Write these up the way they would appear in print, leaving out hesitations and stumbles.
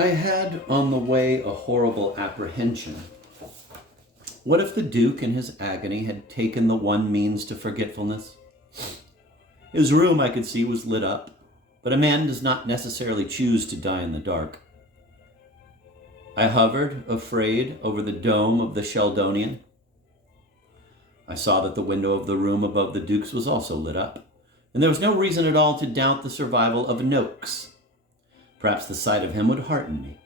I had on the way a horrible apprehension. What if the Duke in his agony had taken the one means to forgetfulness? His room, I could see, was lit up, but a man does not necessarily choose to die in the dark. I hovered, afraid, over the dome of the Sheldonian. I saw that the window of the room above the Duke's was also lit up, and there was no reason at all to doubt the survival of Noakes. Perhaps the sight of him would hearten me.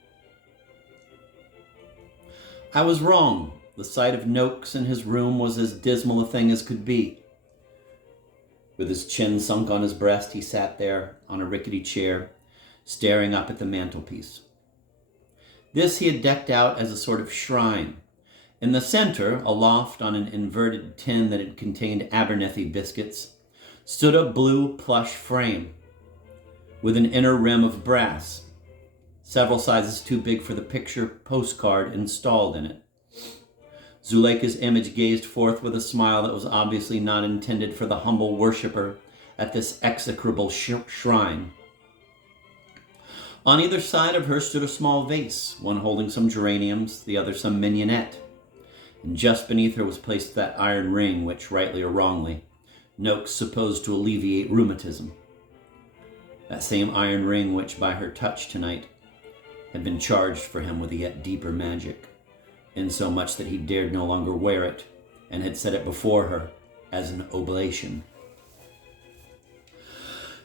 I was wrong. The sight of Noakes in his room was as dismal a thing as could be. With his chin sunk on his breast, he sat there on a rickety chair, staring up at the mantelpiece. This he had decked out as a sort of shrine. In the center, aloft on an inverted tin that had contained Abernethy biscuits, stood a blue plush frame with an inner rim of brass, several sizes too big for the picture postcard installed in it. Zuleika's image gazed forth with a smile that was obviously not intended for the humble worshipper at this execrable shrine. On either side of her stood a small vase, one holding some geraniums, the other some mignonette. And just beneath her was placed that iron ring which, rightly or wrongly, Noakes supposed to alleviate rheumatism. That same iron ring which, by her touch tonight, had been charged for him with a yet deeper magic, insomuch that he dared no longer wear it, and had set it before her as an oblation.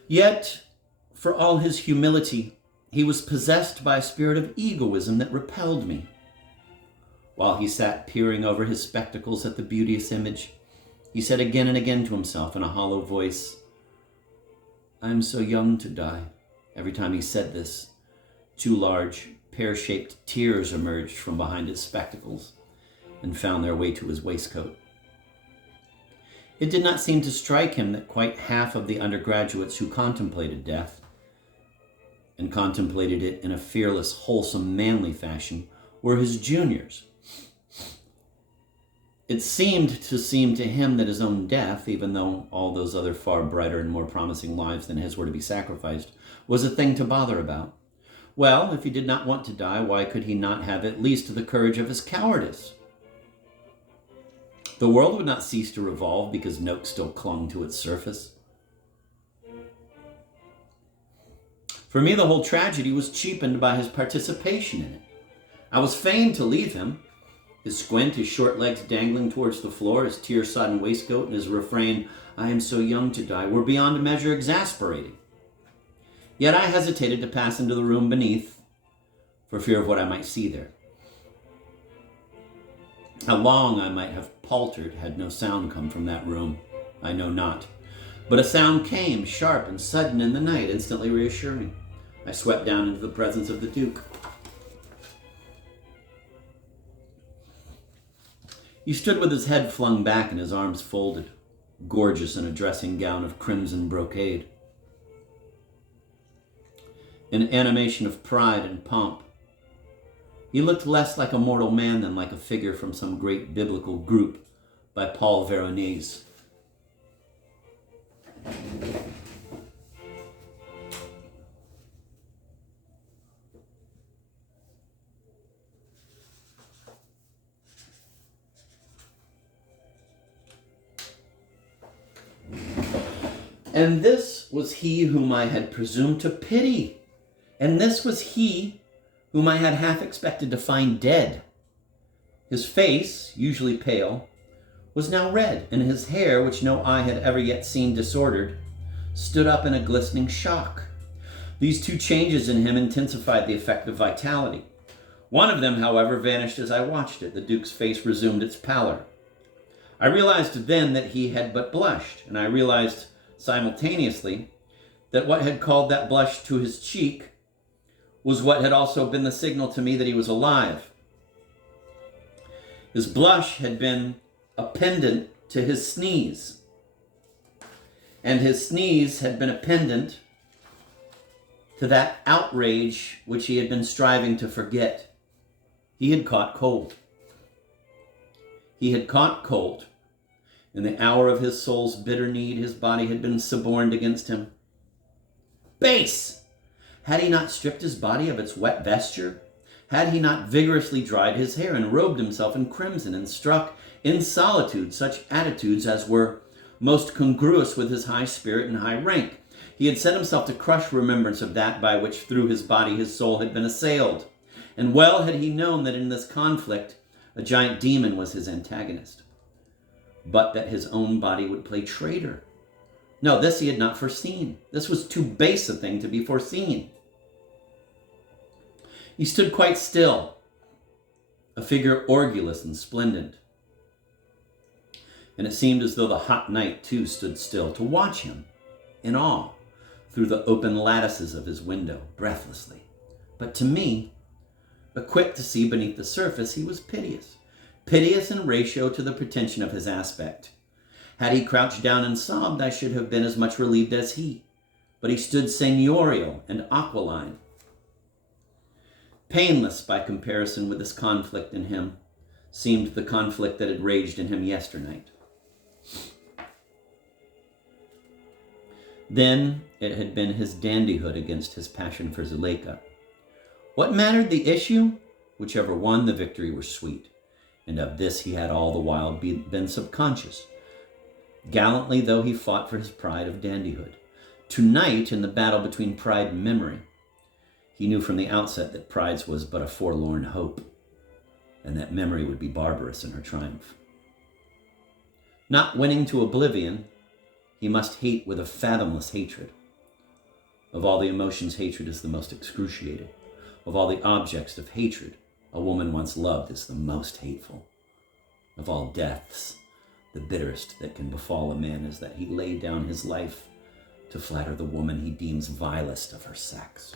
Yet, for all his humility, he was possessed by a spirit of egoism that repelled me. While he sat peering over his spectacles at the beauteous image, he said again and again to himself in a hollow voice, "I am so young to die." Every time he said this, two large, pear-shaped tears emerged from behind his spectacles and found their way to his waistcoat. It did not seem to strike him that quite half of the undergraduates who contemplated death, and contemplated it in a fearless, wholesome, manly fashion, were his juniors. It seemed to him that his own death, even though all those other far brighter and more promising lives than his were to be sacrificed, was a thing to bother about. Well, if he did not want to die, why could he not have at least the courage of his cowardice? The world would not cease to revolve because Noakes still clung to its surface. For me, the whole tragedy was cheapened by his participation in it. I was fain to leave him. His squint, his short legs dangling towards the floor, his tear-sodden waistcoat, and his refrain, "I am so young to die," were beyond measure exasperating. Yet I hesitated to pass into the room beneath, for fear of what I might see there. How long I might have paltered had no sound come from that room, I know not. But a sound came, sharp and sudden in the night, instantly reassuring. I swept down into the presence of the Duke. He stood with his head flung back and his arms folded, gorgeous in a dressing gown of crimson brocade. An animation of pride and pomp. He looked less like a mortal man than like a figure from some great biblical group by Paul Veronese. And this was he whom I had presumed to pity. And this was he whom I had half expected to find dead. His face, usually pale, was now red, and his hair, which no eye had ever yet seen disordered, stood up in a glistening shock. These two changes in him intensified the effect of vitality. One of them, however, vanished as I watched it. The Duke's face resumed its pallor. I realized then that he had but blushed, and I realized simultaneously that what had called that blush to his cheek was what had also been the signal to me that he was alive. His blush had been a pendant to his sneeze, and his sneeze had been a pendant to that outrage which he had been striving to forget. He had caught cold. He had caught cold. In the hour of his soul's bitter need, his body had been suborned against him. Base! Had he not stripped his body of its wet vesture? Had he not vigorously dried his hair and robed himself in crimson and struck in solitude such attitudes as were most congruous with his high spirit and high rank? He had set himself to crush remembrance of that by which through his body his soul had been assailed. And well had he known that in this conflict a giant demon was his antagonist, but that his own body would play traitor. No, this he had not foreseen. This was too base a thing to be foreseen. He stood quite still, a figure orgulous and splendid. And it seemed as though the hot night, too, stood still to watch him in awe through the open lattices of his window, breathlessly. But to me, quick to see beneath the surface, he was piteous. Piteous in ratio to the pretension of his aspect. Had he crouched down and sobbed, I should have been as much relieved as he. But he stood seniorial and aquiline, painless by comparison with this conflict in him, seemed the conflict that had raged in him yesternight. Then it had been his dandyhood against his passion for Zuleika. What mattered the issue? Whichever won, the victory was sweet. And of this he had all the while been subconscious, gallantly though he fought for his pride of dandyhood. Tonight, in the battle between pride and memory, he knew from the outset that pride's was but a forlorn hope, and that memory would be barbarous in her triumph. Not winning to oblivion, he must hate with a fathomless hatred. Of all the emotions, hatred is the most excruciating. Of all the objects of hatred, a woman once loved is the most hateful. Of all deaths, the bitterest that can befall a man is that he lay down his life to flatter the woman he deems vilest of her sex.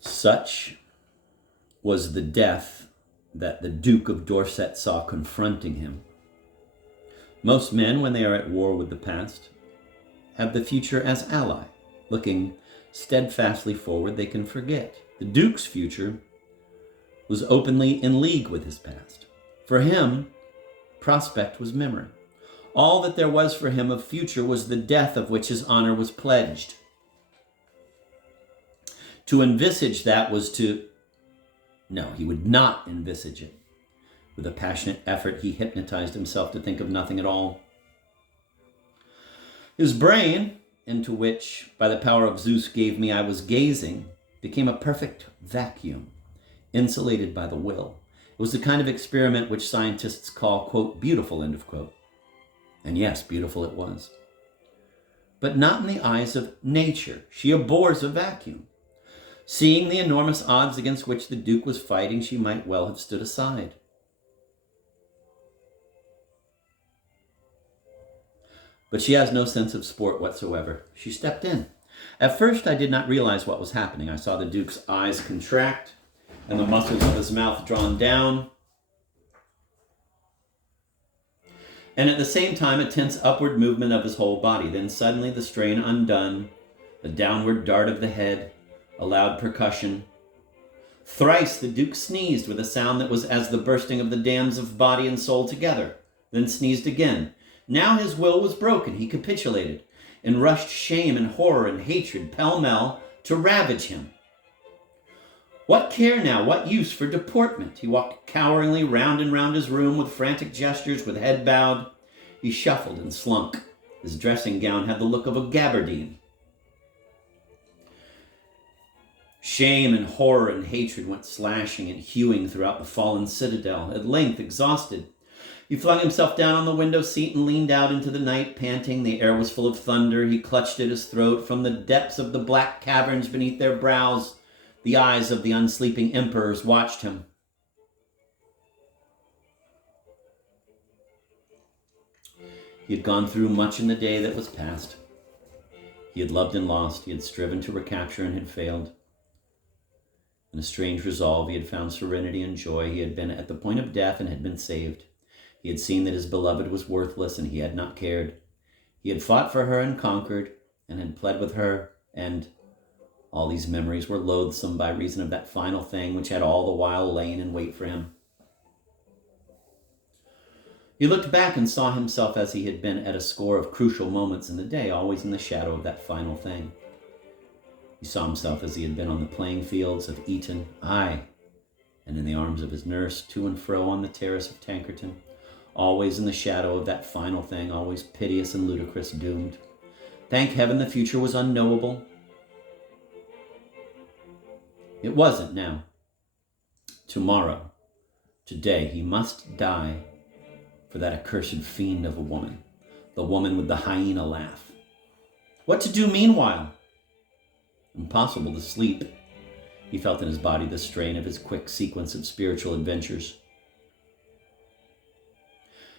Such was the death that the Duke of Dorset saw confronting him. Most men, when they are at war with the past, have the future as ally. Looking steadfastly forward, they can forget. The Duke's future was openly in league with his past. For him, prospect was memory. All that there was for him of future was the death of which his honor was pledged. To envisage that was to... No, he would not envisage it. With a passionate effort, he hypnotized himself to think of nothing at all. His brain, into which, by the power of Zeus gave me, I was gazing, became a perfect vacuum, insulated by the will. It was the kind of experiment which scientists call, quote, beautiful, end of quote. And yes, beautiful it was. But not in the eyes of nature. She abhors a vacuum. Seeing the enormous odds against which the Duke was fighting, she might well have stood aside. But she has no sense of sport whatsoever. She stepped in. At first, I did not realize what was happening. I saw the Duke's eyes contract and the muscles of his mouth drawn down. And at the same time, a tense upward movement of his whole body. Then suddenly the strain undone, a downward dart of the head, a loud percussion. Thrice the Duke sneezed with a sound that was as the bursting of the dams of body and soul together, then sneezed again. Now his will was broken. He capitulated, and rushed shame and horror and hatred pell-mell to ravage him. What care now, what use for deportment? He walked coweringly round and round his room with frantic gestures, with head bowed. He shuffled and slunk. His dressing gown had the look of a gabardine. Shame and horror and hatred went slashing and hewing throughout the fallen citadel. At length, exhausted, he flung himself down on the window seat and leaned out into the night, panting. The air was full of thunder. He clutched at his throat. From the depths of the black caverns beneath their brows, the eyes of the unsleeping emperors watched him. He had gone through much in the day that was past. He had loved and lost. He had striven to recapture and had failed. In a strange resolve, he had found serenity and joy. He had been at the point of death and had been saved. He had seen that his beloved was worthless, and he had not cared. He had fought for her and conquered, and had pled with her, and All these memories were loathsome by reason of that final thing which had all the while lain in wait for him. He looked back and saw himself as he had been at a score of crucial moments in the day, always in the shadow of that final thing. He saw himself as he had been on the playing fields of Eton, aye, and in the arms of his nurse, to and fro on the terrace of Tankerton, always in the shadow of that final thing, always piteous and ludicrous, doomed. Thank heaven the future was unknowable. It wasn't now. Tomorrow, today, he must die for that accursed fiend of a woman, the woman with the hyena laugh. What to do meanwhile? Impossible to sleep. He felt in his body the strain of his quick sequence of spiritual adventures.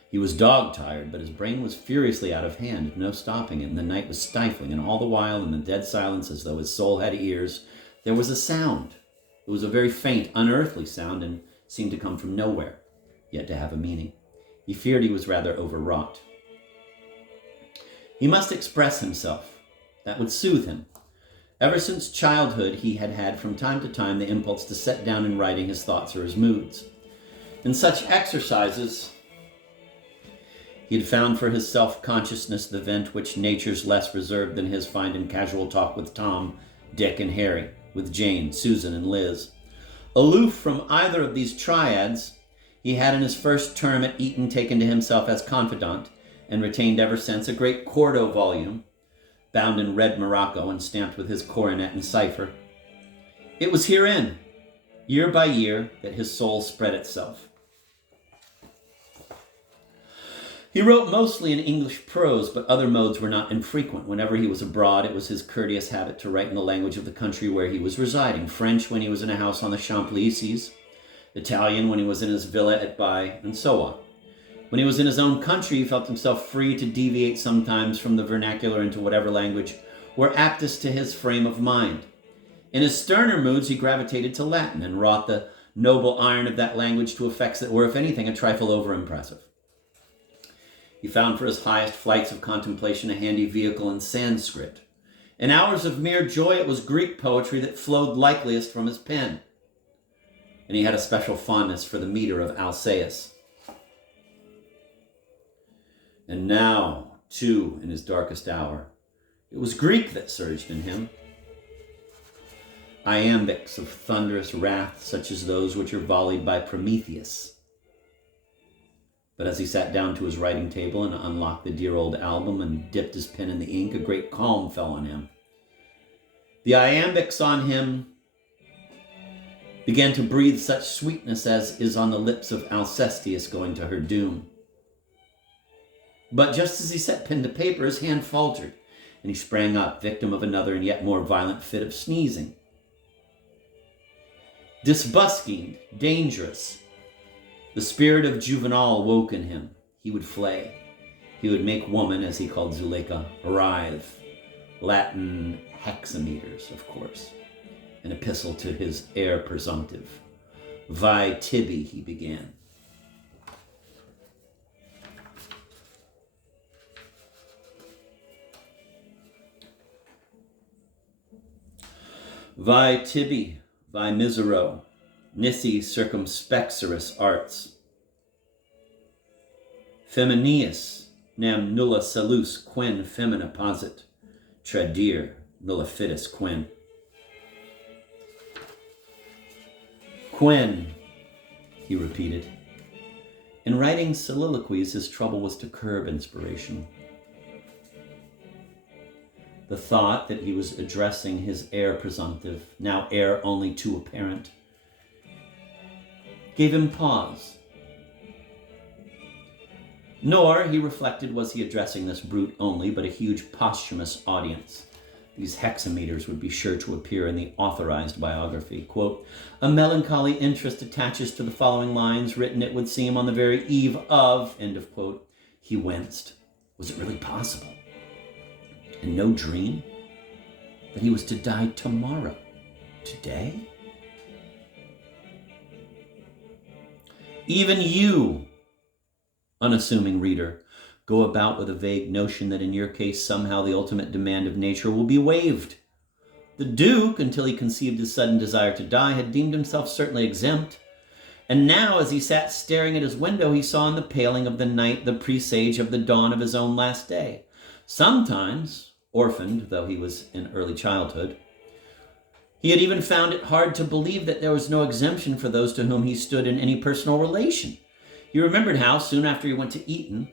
He was dog-tired, but his brain was furiously out of hand, no stopping it, and the night was stifling, and all the while, in the dead silence, as though his soul had ears, there was a sound. It was a very faint, unearthly sound, and seemed to come from nowhere, yet to have a meaning. He feared he was rather overwrought. He must express himself. That would soothe him. Ever since childhood, he had had from time to time the impulse to set down in writing his thoughts or his moods. In such exercises, he had found for his self-consciousness the vent which natures less reserved than his find in casual talk with Tom, Dick, and Harry, with Jane, Susan, and Liz. Aloof from either of these triads, he had in his first term at Eton taken to himself as confidant, and retained ever since, a great quarto volume, bound in red morocco and stamped with his coronet and cipher. It was herein, year by year, that his soul spread itself. He wrote mostly in English prose, but other modes were not infrequent. Whenever he was abroad, it was his courteous habit to write in the language of the country where he was residing. French when he was in a house on the Champs-Élysées, Italian when he was in his villa at Bye, and so on. When he was in his own country, he felt himself free to deviate sometimes from the vernacular into whatever language were aptest to his frame of mind. In his sterner moods, he gravitated to Latin and wrought the noble iron of that language to effects that were, if anything, a trifle over-impressive. He found for his highest flights of contemplation a handy vehicle in Sanskrit. In hours of mere joy, it was Greek poetry that flowed likeliest from his pen. And he had a special fondness for the meter of Alcaeus. And now, too, in his darkest hour, it was Greek that surged in him. Iambics of thunderous wrath, such as those which are volleyed by Prometheus. But as he sat down to his writing table and unlocked the dear old album and dipped his pen in the ink, a great calm fell on him. The iambics on him began to breathe such sweetness as is on the lips of Alcestis going to her doom. But just as he set pen to paper, his hand faltered, and he sprang up, victim of another and yet more violent fit of sneezing. Disbusking, dangerous, the spirit of Juvenal woke in him. He would flay. He would make woman, as he called Zuleika, writhe. Latin hexameters, of course. An epistle to his heir presumptive. Vi tibi, he began. Vi tibi, vi misero, nisi circumspexeris arts. Feminius nam nulla salus quin femina posit, tradire nulla fitis quin. Quin, he repeated. In writing soliloquies, his trouble was to curb inspiration. The thought that he was addressing his heir presumptive, now heir only to a parent, gave him pause. Nor, he reflected, was he addressing this brute only, but a huge posthumous audience. These hexameters would be sure to appear in the authorized biography. Quote, a melancholy interest attaches to the following lines, written, it would seem, on the very eve of, end of quote. He winced. Was it really possible? And no dream that he was to die tomorrow, today? Even you, unassuming reader, go about with a vague notion that in your case somehow the ultimate demand of nature will be waived. The Duke, until he conceived his sudden desire to die, had deemed himself certainly exempt. And now, as he sat staring at his window, he saw in the paling of the night the presage of the dawn of his own last day. Sometimes, orphaned though he was in early childhood, he had even found it hard to believe that there was no exemption for those to whom he stood in any personal relation. He remembered how, soon after he went to Eton,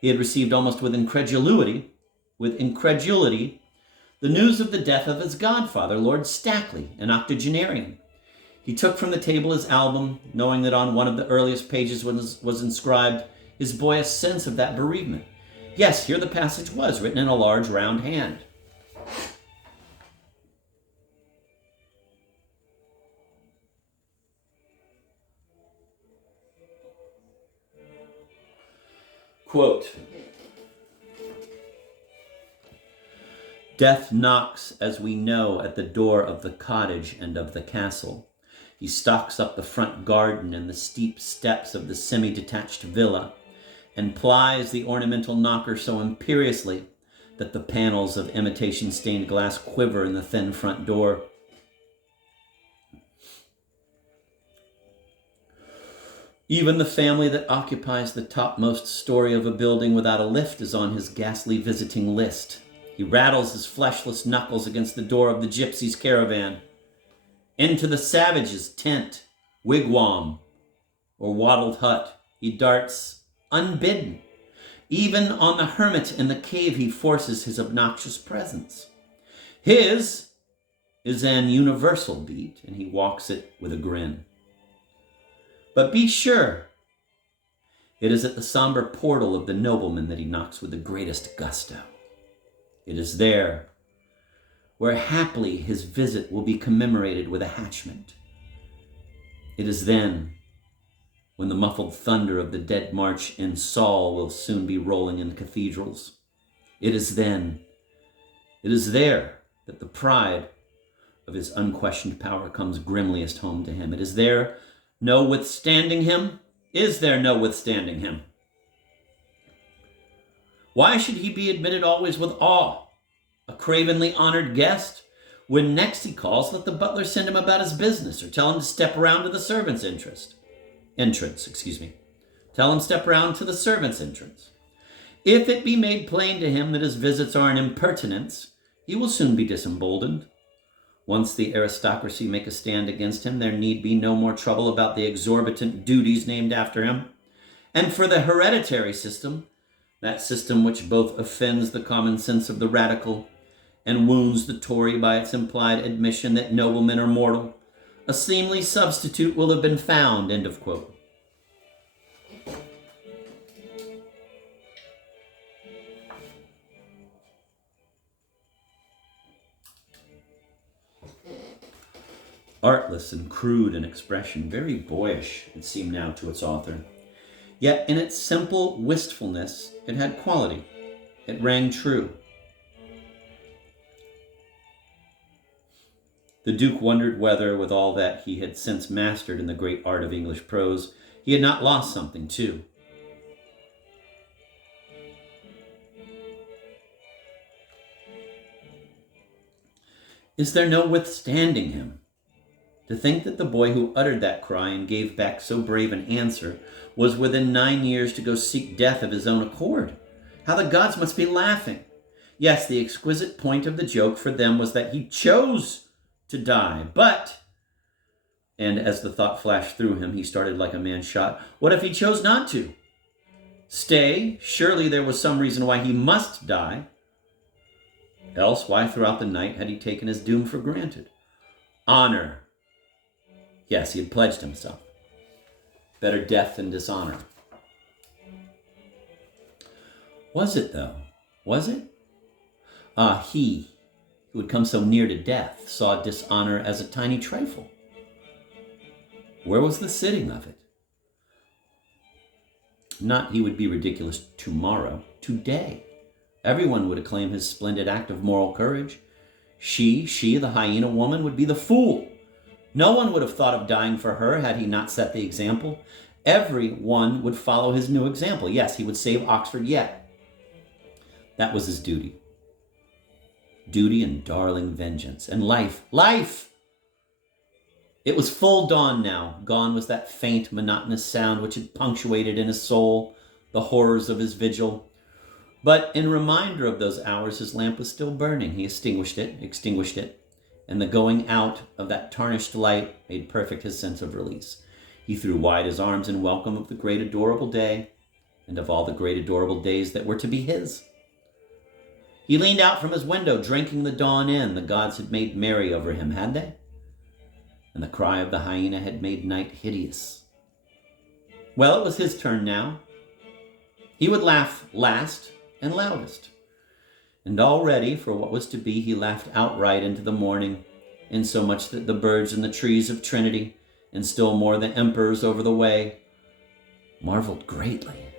he had received almost with incredulity, the news of the death of his godfather, Lord Stackley, an octogenarian. He took from the table his album, knowing that on one of the earliest pages was inscribed his boyish sense of that bereavement. Yes, here the passage was, written in a large round hand. Quote, "Death knocks, as we know, at the door of the cottage and of the castle. He stalks up the front garden and the steep steps of the semi-detached villa, and plies the ornamental knocker so imperiously that the panels of imitation-stained glass quiver in the thin front door. Even the family that occupies the topmost story of a building without a lift is on his ghastly visiting list. He rattles his fleshless knuckles against the door of the gypsy's caravan. Into the savage's tent, wigwam, or wattled hut he darts unbidden. Even on the hermit in the cave he forces his obnoxious presence. His is an universal beat, and he walks it with a grin. But be sure, it is at the somber portal of the nobleman that he knocks with the greatest gusto. It is there where haply his visit will be commemorated with a hatchment. It is then when the muffled thunder of the Dead March in Saul will soon be rolling in cathedrals. It is there that the pride of his unquestioned power comes grimliest home to him. It is there no withstanding him? Is there no withstanding him? Why should he be admitted always with awe, a cravenly honored guest? When next he calls, let the butler send him about his business, or tell him to step around to the servants' entrance. Tell him step round to the servants' entrance. If it be made plain to him that his visits are an impertinence, he will soon be disemboldened. Once the aristocracy make a stand against him, there need be no more trouble about the exorbitant duties named after him. And for the hereditary system, that system which both offends the common sense of the radical and wounds the Tory by its implied admission that noblemen are mortal, a seemly substitute will have been found." End of quote. Artless and crude in expression, very boyish, it seemed now to its author. Yet in its simple wistfulness, it had quality. It rang true. The Duke wondered whether, with all that he had since mastered in the great art of English prose, he had not lost something too. Is there no withstanding him? To think that the boy who uttered that cry and gave back so brave an answer was within 9 years to go seek death of his own accord. How the gods must be laughing. Yes, the exquisite point of the joke for them was that he chose to die. But, and as the thought flashed through him, he started like a man shot, what if he chose not to? Stay, surely there was some reason why he must die. Else, why throughout the night had he taken his doom for granted? Honor. Yes, he had pledged himself. Better death than dishonor. Was it, though? Was it? He who had come so near to death saw dishonor as a tiny trifle. Where was the sitting of it? Not he would be ridiculous tomorrow, today. Everyone would acclaim his splendid act of moral courage. She, the hyena woman, would be the fool. No one would have thought of dying for her had he not set the example. Everyone would follow his new example. Yes, he would save Oxford yet. That was his duty. duty and darling vengeance, and life, life! It was full dawn now. Gone was that faint, monotonous sound which had punctuated in his soul the horrors of his vigil. But in reminder of those hours, his lamp was still burning. He extinguished it, and the going out of that tarnished light made perfect his sense of release. He threw wide his arms in welcome of the great adorable day, and of all the great adorable days that were to be his. He leaned out from his window, drinking the dawn in. The gods had made merry over him, had they? And the cry of the hyena had made night hideous. Well, it was his turn now. He would laugh last and loudest. And already, for what was to be, he laughed outright into the morning, insomuch that the birds in the trees of Trinity, and still more the emperors over the way, marveled greatly.